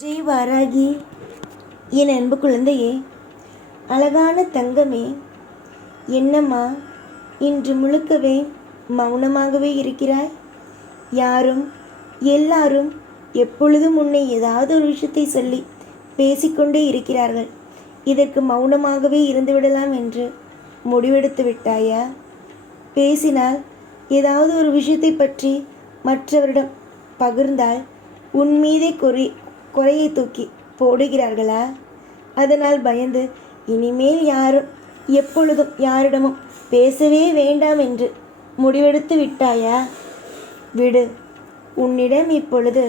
ஜெய் வாராகி. என் அன்பு குழந்தையே அழகான தங்கமே என்னம்மா இன்று முழுக்கவே மௌனமாகவே இருக்கிறாய்? யாரும் எல்லாரும் எப்பொழுதும் உன்னை ஏதாவது ஒரு விஷயத்தை சொல்லி பேசிக்கொண்டே இருக்கிறார்கள். இதற்கு மௌனமாகவே இருந்துவிடலாம் என்று முடிவெடுத்து விட்டாயா? பேசினால் ஏதாவது ஒரு விஷயத்தை பற்றி மற்றவரிடம் பகிர்ந்தால் உன் மீதே குறி குறையை தூக்கி போடுகிறார்களா? அதனால் பயந்து இனிமேல் யாரும் எப்பொழுதும் யாரிடமும் பேசவே வேண்டாம் என்று முடிவெடுத்து விட்டாயா? விடு உன்னிடம் இப்பொழுது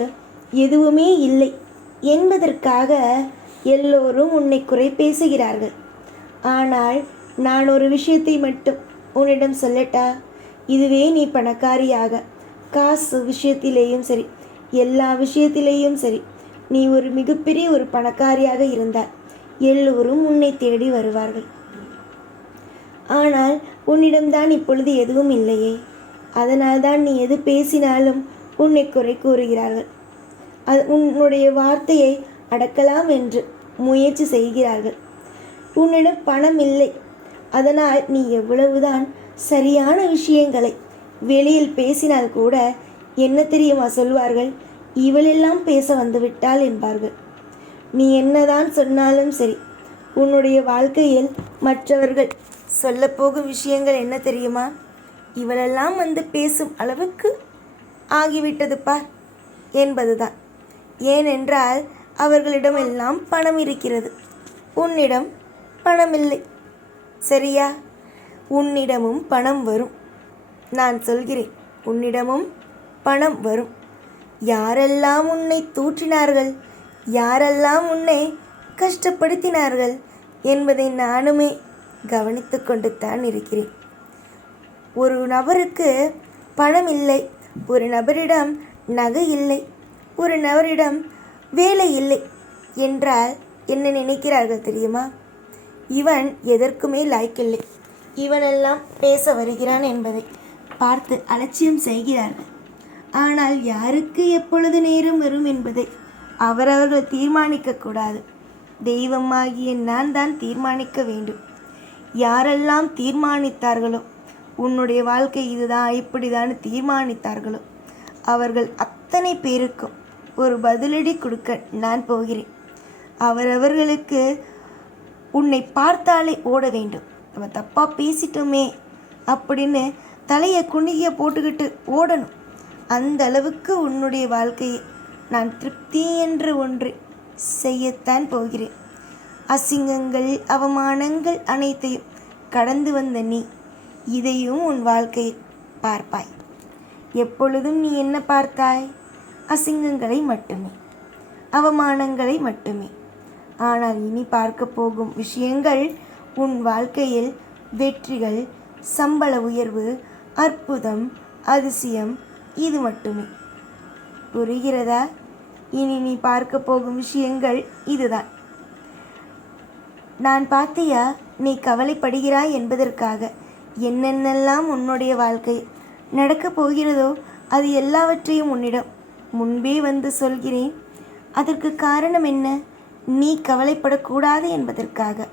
எதுவுமே இல்லை என்பதற்காக எல்லோரும் உன்னை குறை பேசுகிறார்கள். ஆனால் நான் ஒரு விஷயத்தை மட்டும் உன்னிடம் சொல்லட்டா? இதுவே நீ பணக்காரியாக காசு விஷயத்திலேயும் சரி எல்லா விஷயத்திலேயும் சரி நீ ஒரு மிகப்பெரிய ஒரு பணக்காரியாக இருந்தாய். எல்லோரும் உன்னை தேடி வருவார்கள். ஆனால் உன்னிடம்தான் இப்பொழுது எதுவும் இல்லையே. அதனால்தான் நீ எது பேசினாலும் உன்னை குறை கூறுகிறார்கள். அது உன்னுடைய வார்த்தையை அடக்கலாம் என்று முயற்சி செய்கிறார்கள். உன்னிடம் பணம் இல்லை. அதனால் நீ எவ்வளவுதான் சரியான விஷயங்களை வெளியில் பேசினால் கூட என்ன தெரியுமா சொல்வார்கள்? இவளெல்லாம் பேச வந்துவிட்டாள் என்பார்கள். நீ என்னதான் சொன்னாலும் சரி உன்னுடைய வாழ்க்கையில் மற்றவர்கள் சொல்லப்போகும் விஷயங்கள் என்ன தெரியுமா? இவளெல்லாம் வந்து பேசும் அளவுக்கு ஆகிவிட்டது பார் என்பதுதான். ஏனென்றால் அவர்களிடம் எல்லாம் பணம் இருக்கிறது. உன்னிடம் பணமில்லை சரியா? உன்னிடமும் பணம் வரும். நான் சொல்கிறேன் உன்னிடமும் பணம் வரும். யாரெல்லாம் உன்னை தூற்றினார்கள்? யாரெல்லாம் உன்னை கஷ்டப்படுத்தினார்கள்? என்பதை நானுமே கவனித்து கொண்டு தான் இருக்கிறேன். ஒரு நபருக்கு பணம் இல்லை ஒரு நபரிடம் நகை இல்லை ஒரு நபரிடம் வேலை இல்லை என்றால் என்ன நினைக்கிறார்கள் தெரியுமா? இவன் எதற்குமே லாய்க்கில்லை. இவனெல்லாம் பேச வருகிறான் என்பதை பார்த்து அலட்சியம் செய்கிறார்கள். ஆனால் யாருக்கு எப்பொழுது நேரம் வரும் என்பதை அவரவர்கள் தீர்மானிக்கக்கூடாது. தெய்வமாகிய நான் தான் தீர்மானிக்க வேண்டும். யாரெல்லாம் தீர்மானித்தார்களோ உன்னுடைய வாழ்க்கை இதுதான் இப்படிதான் தீர்மானித்தார்களோ அவர்கள் அத்தனை பேருக்கும் ஒரு பதிலடி கொடுக்க நான் போகிறேன். அவரவர்களுக்கு உன்னை பார்த்தாலே ஓட வேண்டும். நம்ம தப்பாக பேசிட்டோமே அப்படின்னு தலையை குனிய போட்டுக்கிட்டு ஓடணும். அந்த அளவுக்கு உன்னுடைய வாழ்க்கையை நான் திருப்தி என்ற ஒன்று செய்யத்தான் போகிறேன். அசிங்கங்கள் அவமானங்கள் அனைத்தையும் கடந்து வந்த நீ இதையும் உன் வாழ்க்கையை பார்ப்பாய். எப்பொழுதும் நீ என்ன பார்த்தாய்? அசிங்கங்களை மட்டுமே அவமானங்களை மட்டுமே. ஆனால் இனி பார்க்க போகும் விஷயங்கள் உன் வாழ்க்கையில் வெற்றிகள் சம்பள உயர்வு அற்புதம் அதிசயம் இது மட்டுமே. புரிகிறதா? இனி நீ பார்க்க போகும் விஷயங்கள் இதுதான். நான் பார்த்தியா நீ கவலைப்படுகிறாய் என்பதற்காக. என்னென்னெல்லாம் உன்னுடைய வாழ்க்கை நடக்கப் போகிறதோ அது எல்லாவற்றையும் உன்னிடம் முன்பே வந்து சொல்கிறேன். அதற்கு காரணம் என்ன? நீ கவலைப்படக்கூடாது என்பதற்காக.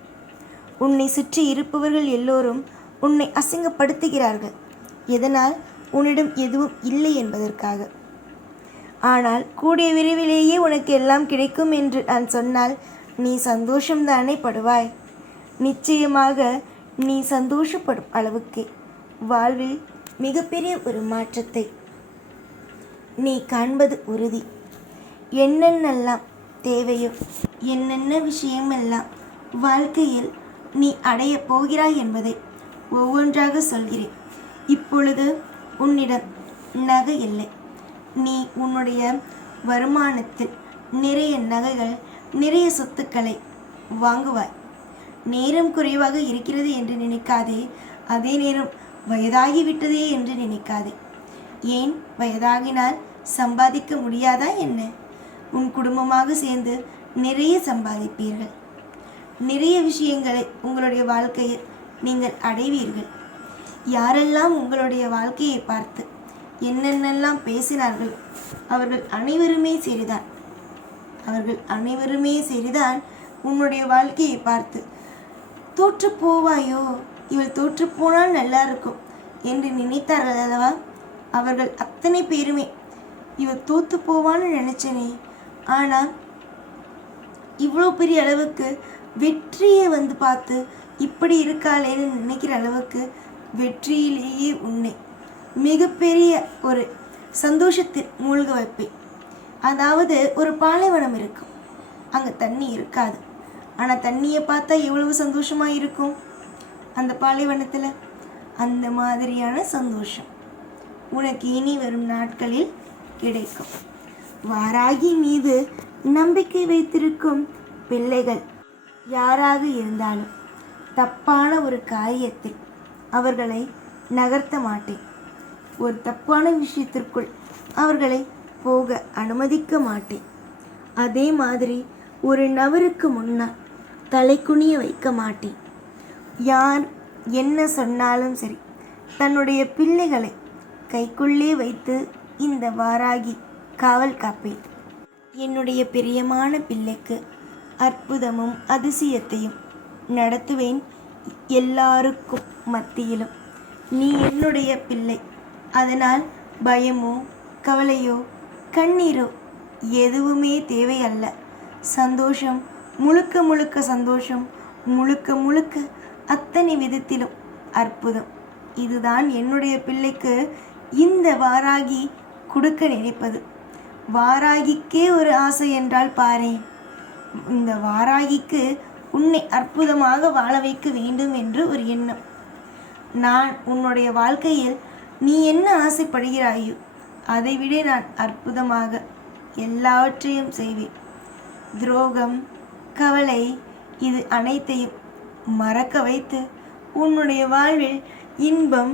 உன்னை சுற்றி இருப்பவர்கள் எல்லோரும் உன்னை அசிங்கப்படுத்துகிறார்கள். எதனால்? உன்னிடம் எதுவும் இல்லை என்பதற்காக. ஆனால் கூடிய விரைவிலேயே உனக்கு எல்லாம் கிடைக்கும் என்று நான் சொன்னால் நீ சந்தோஷம்தானே படுவாய்? நிச்சயமாக நீ சந்தோஷப்படும் அளவுக்கு வாழ்வில் மிகப்பெரிய ஒரு மாற்றத்தை நீ காண்பது உறுதி. என்னென்னலாம் தேவையோ என்னென்ன விஷயமெல்லாம் வாழ்க்கையில் நீ அடையப் போகிறாய் என்பதை ஒவ்வொன்றாக சொல்கிறேன். இப்பொழுது உன்னிடம் நகை இல்லை. நீ உன்னுடைய வருமானத்தில் நிறைய நகைகள் நிறைய சொத்துக்களை வாங்குவாய். நேரம் குறைவாக இருக்கிறது என்று நினைக்காதே. அதே நேரம் வயதாகிவிட்டதே என்று நினைக்காதே. ஏன் வயதாகினால் சம்பாதிக்க முடியாதா என்ன? உன் குடும்பமாக சேர்ந்து நிறைய சம்பாதிப்பீர்கள். நிறைய விஷயங்களை உங்களுடைய வாழ்க்கையில் நீங்கள் அடைவீர்கள். யாரெல்லாம் உங்களுடைய வாழ்க்கையை பார்த்து என்னென்னலாம் பேசினார்கள் அவர்கள் அனைவருமே சரிதான் அவர்கள் அனைவருமே சரிதான் உன்னுடைய வாழ்க்கையை பார்த்து தோற்று போவாயோ? இவள் தோற்று போனால் நல்லா இருக்கும் என்று நினைத்தார்கள் அல்லவா? அவர்கள் அத்தனை பேருமே இவள் தோத்து போவான்னு நினைச்சனே. ஆனால் இவ்வளோ பெரிய அளவுக்கு வெற்றியை வந்து பார்த்து இப்படி இருக்காளேன்னு நினைக்கிற அளவுக்கு வெற்றியிலேயே உன்னை. மிகப்பெரிய ஒரு சந்தோஷத்தில் மூழ்க வைப்பேன். அதாவது ஒரு பாலைவனம் இருக்கும். அங்கே தண்ணி இருக்காது. ஆனால் தண்ணியை பார்த்தா எவ்வளவு சந்தோஷமாக இருக்கும்? அந்த பாலைவனத்தில்? அந்த மாதிரியான சந்தோஷம் உனக்கு இனி வரும் நாட்களில் கிடைக்கும். வாராகி மீது நம்பிக்கை வைத்திருக்கும் பிள்ளைகள் யாராக இருந்தாலும் தப்பான ஒரு காரியத்தில் அவர்களை நகர்த்த மாட்டேன். ஒரு தப்பான விஷயத்திற்குள் அவர்களை போக அனுமதிக்க மாட்டேன். அதே மாதிரி ஒரு நபருக்கு முன்னால் தலை குனிய வைக்க மாட்டேன். யார் என்ன சொன்னாலும் சரி தன்னுடைய பிள்ளைகளை கைக்குள்ளே வைத்து இந்த வாராகி காவல் காப்பேன். என்னுடைய பிரியமான பிள்ளைக்கு அற்புதமும் அதிசயத்தையும் நடத்துவேன். எல்லாருக்கும் மத்தியிலும். நீ என்னுடைய பிள்ளை. அதனால் பயமோ கவலையோ கண்ணீரோ எதுவுமே தேவையல்ல. சந்தோஷம் முழுக்க முழுக்க சந்தோஷம் முழுக்க முழுக்க அத்தனை விதத்திலும் அற்புதம். இதுதான் என்னுடைய பிள்ளைக்கு இந்த வாராகி கொடுக்க நினைப்பது. வாராகிக்கே ஒரு ஆசை என்றால் பாரேன். இந்த வாராகிக்கு உன்னை அற்புதமாக வாழ வைக்க வேண்டும் என்று ஒரு எண்ணம். நான் உன்னுடைய வாழ்க்கையில் நீ என்ன ஆசைப்படுகிறாயோ அதைவிட நான் அற்புதமாக எல்லாவற்றையும் செய்வேன். துரோகம் கவலை இது அனைத்தையும் மறக்க வைத்து உன்னுடைய வாழ்வில் இன்பம்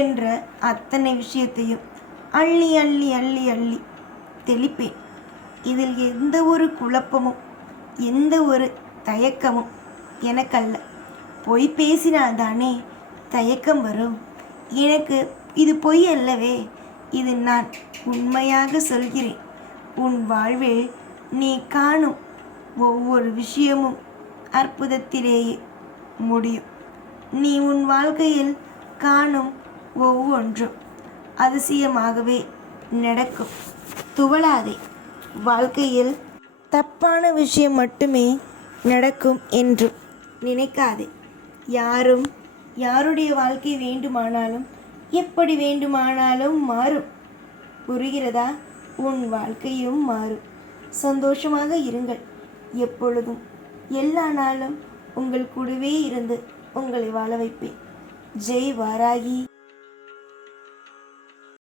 என்ற அத்தனை விஷயத்தையும் அள்ளி அள்ளி அள்ளி அள்ளி தெளிப்பேன். இதில் எந்த ஒரு குழப்பமும் எந்த ஒரு தயக்கமும் எனக்கல்ல. பொய் பேசினால்தானே தயக்கம் வரும். எனக்கு இது பொய் அல்லவே இது நான் உண்மையாக சொல்கிறேன். உன் வாழ்வில் நீ காணும் ஒவ்வொரு விஷயமும் அற்புதத்திலேயே முடியும். நீ உன் வாழ்க்கையில் காணும் ஒவ்வொன்றும் அதிசயமாகவே நடக்கும். துவளாதே. வாழ்க்கையில் தப்பான விஷயம் மட்டுமே நடக்கும் என்று நினைக்காதே. யாரும் யாருடைய வாழ்க்கை வேண்டுமானாலும் எப்படி வேண்டுமானாலும் மாறும். புரிகிறதா? உன் வாழ்க்கையும் மாறும். சந்தோஷமாக இருங்கள். எப்பொழுதும். எல்லா நாளும் உங்கள் கூடவே இருந்து உங்களை வாழ வைப்பேன். ஜெய் வாராகி.